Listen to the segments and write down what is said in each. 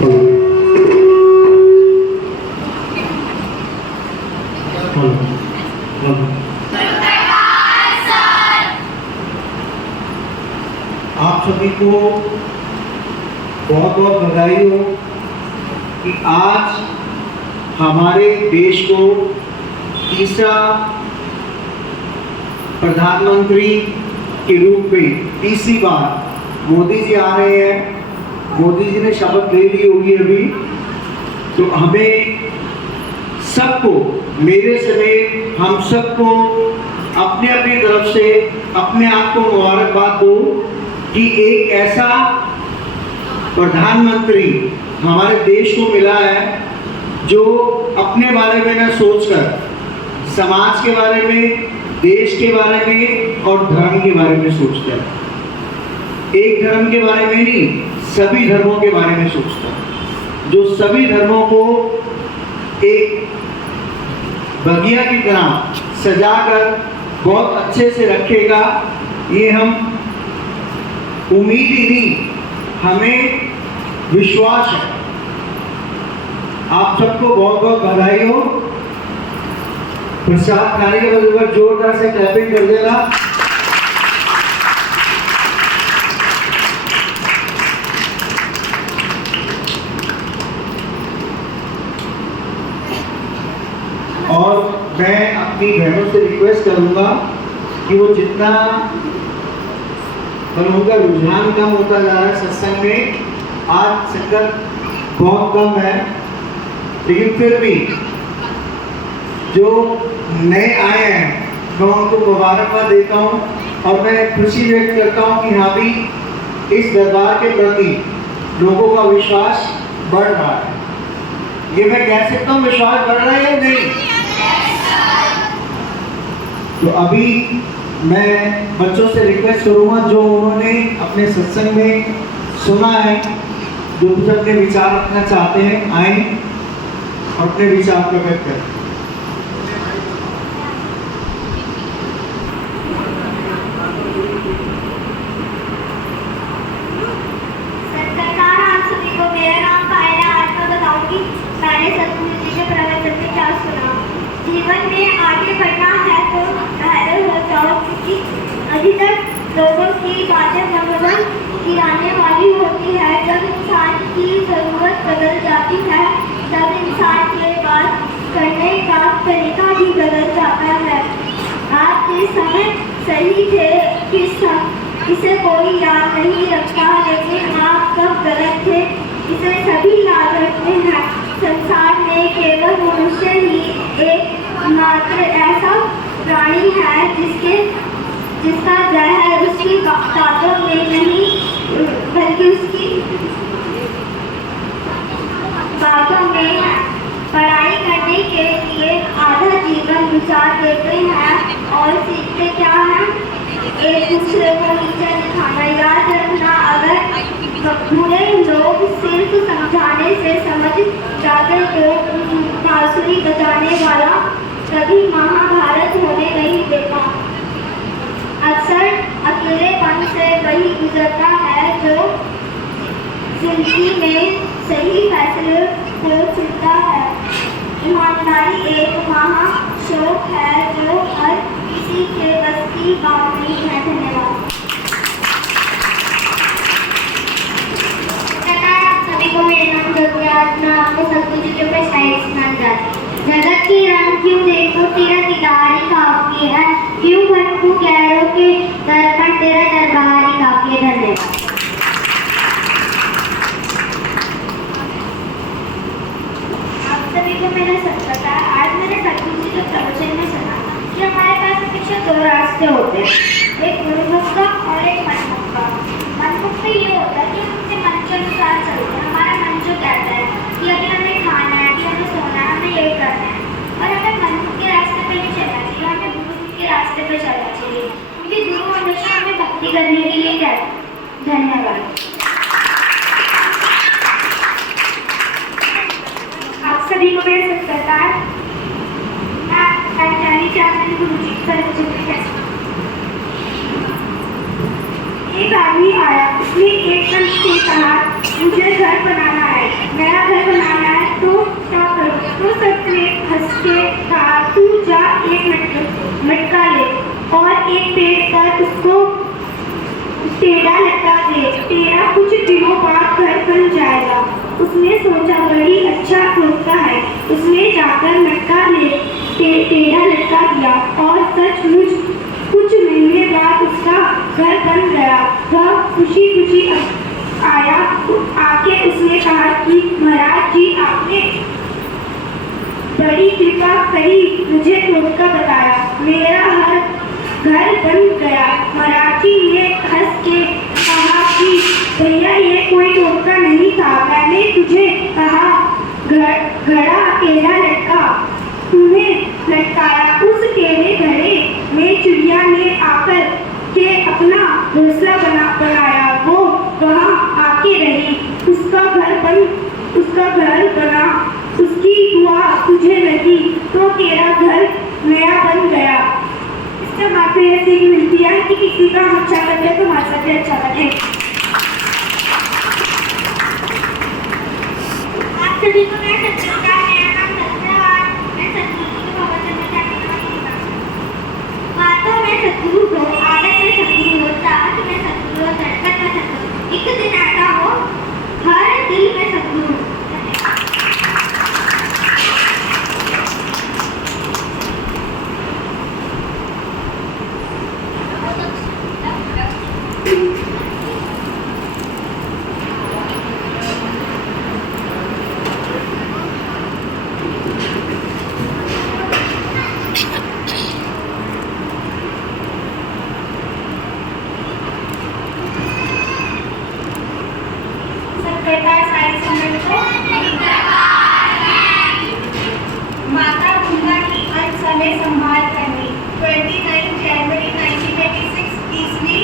आप सभी को बहुत बहुत बधाई हो कि आज हमारे देश को तीसरा प्रधानमंत्री के रूप में तीसरी बार मोदी जी आ रहे हैं। मोदी जी ने शपथ ले ली होगी अभी, तो हमें सबको, मेरे समेत हम सबको अपने अपनी तरफ से अपने आप को मुबारकबाद दो कि एक ऐसा प्रधानमंत्री हमारे देश को मिला है जो अपने बारे में न सोचकर समाज के बारे में, देश के बारे में और धर्म के बारे में सोचता है। एक धर्म के बारे में नहीं, सभी धर्मों के बारे में सोचता है, जो सभी धर्मों को एक बगिया की तरह सजाकर बहुत अच्छे से रखेगा। ये हम उम्मीद ही नहीं, हमें विश्वास है। आप सबको बहुत बहुत बधाई हो। प्रसाद खाने के बाद जोरदार से क्लैपिंग कर देना। और मैं अपनी बहनों से रिक्वेस्ट करूंगा कि वो जितना उनका रुझान कम होता जा रहा है सत्संग में, आज संगत बहुत कम है, लेकिन फिर भी जो नए आए हैं मैं उनको मुबारकबाद देता हूँ और मैं खुशी व्यक्त करता हूँ कि हाँ भी इस दरबार के प्रति लोगों का विश्वास बढ़ रहा है। ये मैं कह सकता हूँ विश्वास बढ़ रहा है या नहीं? तो अभी मैं बच्चों से रिक्वेस्ट करूँगा जो उन्होंने अपने सत्संग में सुना है, जो कुछ अपने विचार रखना चाहते हैं, आए और अपने विचार प्रकट करें। मैंने सतगुरु जी के प्रवचन में क्या सुना। जीवन में आगे बढ़ना है तो धैर्य हो जाओ, क्योंकि अभी तक लोगों की बातें मनोरंजन गिराने वाली होती है। जब इंसान की जरूरत बदल जाती है तब इंसान के बात करने का तरीका भी बदल जाता है। आज के समय सही थे इसे कोई याद नहीं रखता, लेकिन आप सब गलत थे, इसे सभी याद रखते हैं। संसार में केवल मनुष्य ही एकमात्र ऐसा प्राणी है जिसका जहर उसकी दांतों में नहीं बल्कि उसकी बातों में। पढ़ाई करने के लिए आधा जीवन गुजार देते हैं और सीखते क्या है? एक दूसरे को नीचे दिखाना। याद रखना, अगर बुरे लोग सिर्फ समझाने से समझ जाते तो बांसुरी बजाने वाला कभी महाभारत होने नहीं देता। अक्सर अकेलेपन से वही गुजरता है जो जिंदगी में सही फैसले को चुनता है। ईमानदारी एक महाशौक है जो हर किसी के बस की बात नहीं है। धन्यवाद। को मेरा नाम ज्योतिराज, मैं आपको सतगुरु जी के ऊपर शायरी सुनाना चाहती हूँ। जगत की रंग क्यों देखो तेरा दीदार ही काफी है, क्यों भटकूं गैरों के दर पर तेरा दरबार ही काफी है। धन्यवाद। आप सभी को मेरा सत्कार। आज मैंने सतगुरु जी के प्रवचन में सुना कि हमारे पास हमेशा दो रास्ते होते हैं, एक गुरुमुख का और एक मनमुख का। मनमुख में ये होता है कि हम अपने मन के अनुसार चलते हैं। हमारा मन जो कहता है कि अभी हमें खाना है, कि हमें सोना है, हमें ये करना है, और हमें मनमुख के रास्ते पे नहीं चलना चाहिए, हमें गुरुमुख के रास्ते पे चलना चाहिए, क्योंकि गुरु हमेशा हमें भक्ति करने के लिए कहते हैं। धन्यवाद। आप सभी को मेरा सत्कार। मैं जानना चाहती हूँ गुरु जी की प्रवचन में कैसे। एक आदमी आया, उसने एकदम से कहा मुझे घर बनाना है, टेढ़ा लटका दे, तेरा कुछ दिनों बाद घर बन जाएगा। उसने सोचा बड़ी अच्छा सोचता है। उसने जाकर लटका टेढ़ा लटका दिया और सचमुच कुछ महीने बाद उसका घर बन गया। वह खुशी खुशी आया। आके उसने कहा कि महाराज जी, आपने बड़ी कृपा करी, मुझे टोटका बताया, मेरा हर घर बन गया। महाराज जी ने हंस के कहा कि भैया, ये कोई टोटका नहीं था। मैंने तुझे कहा घड़ा टेढ़ा लटका, तुम्हें लटकाया। उस टेढ़े घड़े में चिड़िया ने आकर के अपना घोंसला बनाया। वो वहाँ आके रही। उसका घर बना। उसकी दुआ तुझे लगी तो तेरा घर नया बन गया। इससे हमें यह सीख मिलती है कि किसी का हम अच्छा करते तो हमारे साथ भी अच्छा लगे। आप सभी को मैं सत्संग का मेरा नाम धन्यवाद। मैं सतगुरु को बहुत धन्यवाद करती हूँ। बातों में सतगुरु हो, आदत में सतगुरु हो, चाहत में सतगुरु हो, धड़कन में सतगुरु। एक दिन ऐसा हो, हर दिल में सतगुरु। माता गंगा की अंत समय संभाल करनी। 29 जनवरी 1986 ईस्वी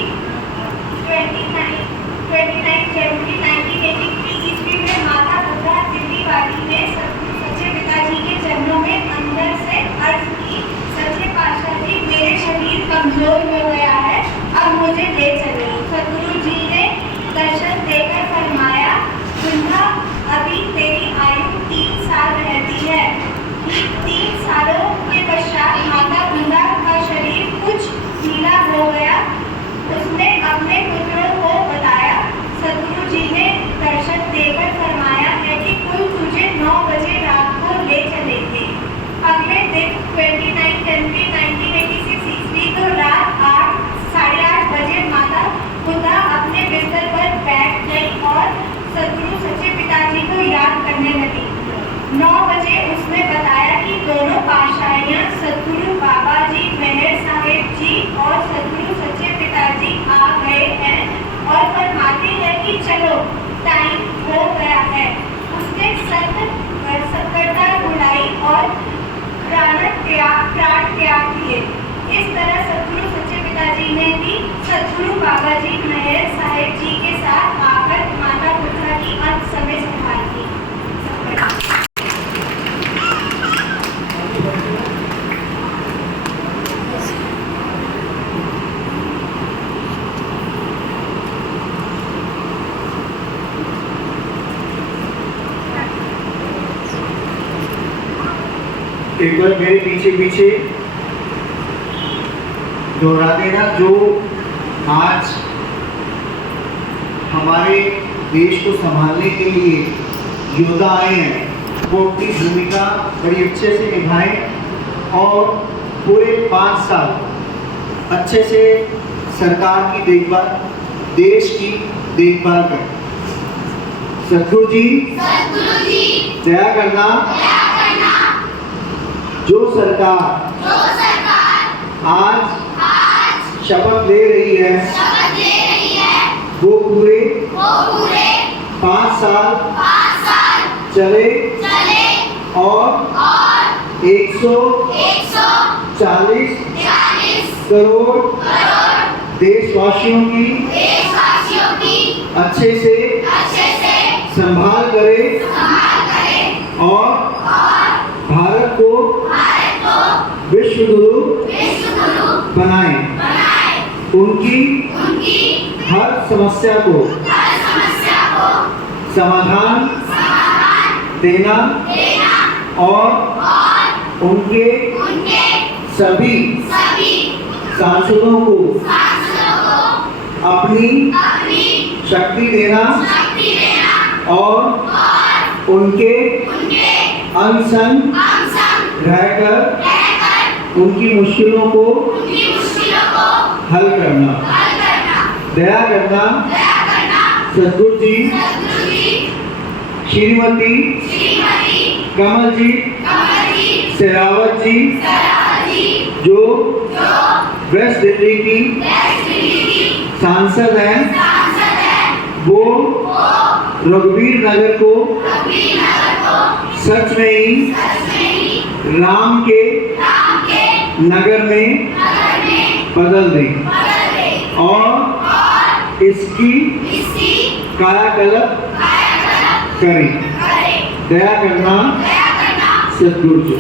29 जनवरी 1983 ईस्वी में माता गंगा दिल्ली वाली ने सतगुरु सच्चे पिताजी के चरणों में अंदर से अर्ज की, सच्चे पातशाह जी, मेरे शरीर कमजोर हो गया है, अब मुझे ले चलिए। सतगुरु जी ने दर्शन देकर फरमाया, गंगा, अभी तेरी आयु 3 साल रहती है। 3 सालों के पश्चात माता गंगा का शरीर कुछ ढीला हो गया। उसने अपने पुत्रों को बताया। सतगुरु जी ने दर्शन देकर फरमाया है कि कुल तुझे 9 बजे रात को ले चलेंगे। अगले दिन 29 जनवरी 1986 ईस्वी को रात 8:30 बजे माता गंगा अपने बिस्तर पर बैठ गई और सतगुरु सच्चे पिताजी को याद करने लगी। 9 बजे उसने बताया कि दोनों पातशाहियां सतगुरु बाबा जी मेहर साहिब जी और सतगुरु सच्चे पिताजी आ गए हैं और फरमाते हैं कि चलो, टाइम हो गया है। उसने सत्कर्ता बुलाई और प्राण त्याग दिए। इस तरह सतगुरु सच्चे पिताजी ने भी सतगुरु बाबा जी मेहर साहिब जी के साथ आकर माता गंगा की अंत समय संभाल की। एक बार मेरे पीछे पीछे दोहरा देना। जो आज हमारे देश को संभालने के लिए योद्धा आए हैं, वो अपनी भूमिका बड़ी अच्छे से निभाएं और पूरे 5 साल अच्छे से सरकार की देखभाल, देश की देखभाल करें। सतगुरु जी दया करना। जो सरकार आज शपथ ले रही है, वो पूरे 5 साल चले और 140 करोड़ देशवासियों की अच्छे से संभाल करे और भारत को विश्व गुरु बनाए। उनकी हर समस्या को समाधान देना और उनके सभी सांसदों को अपनी शक्ति देना और उनके अनसंग रहकर उनकी मुश्किलों को हल करना। दया करना सद्गुरु जी, श्रीमती कमलजीत शेरावत जी जो वेस्ट दिल्ली की सांसद हैं, वो रघुवीर नगर को सच में ही राम के नगर में बदल दें और इसकी कायाकल्प करें। दया करना सद्गुरु जी।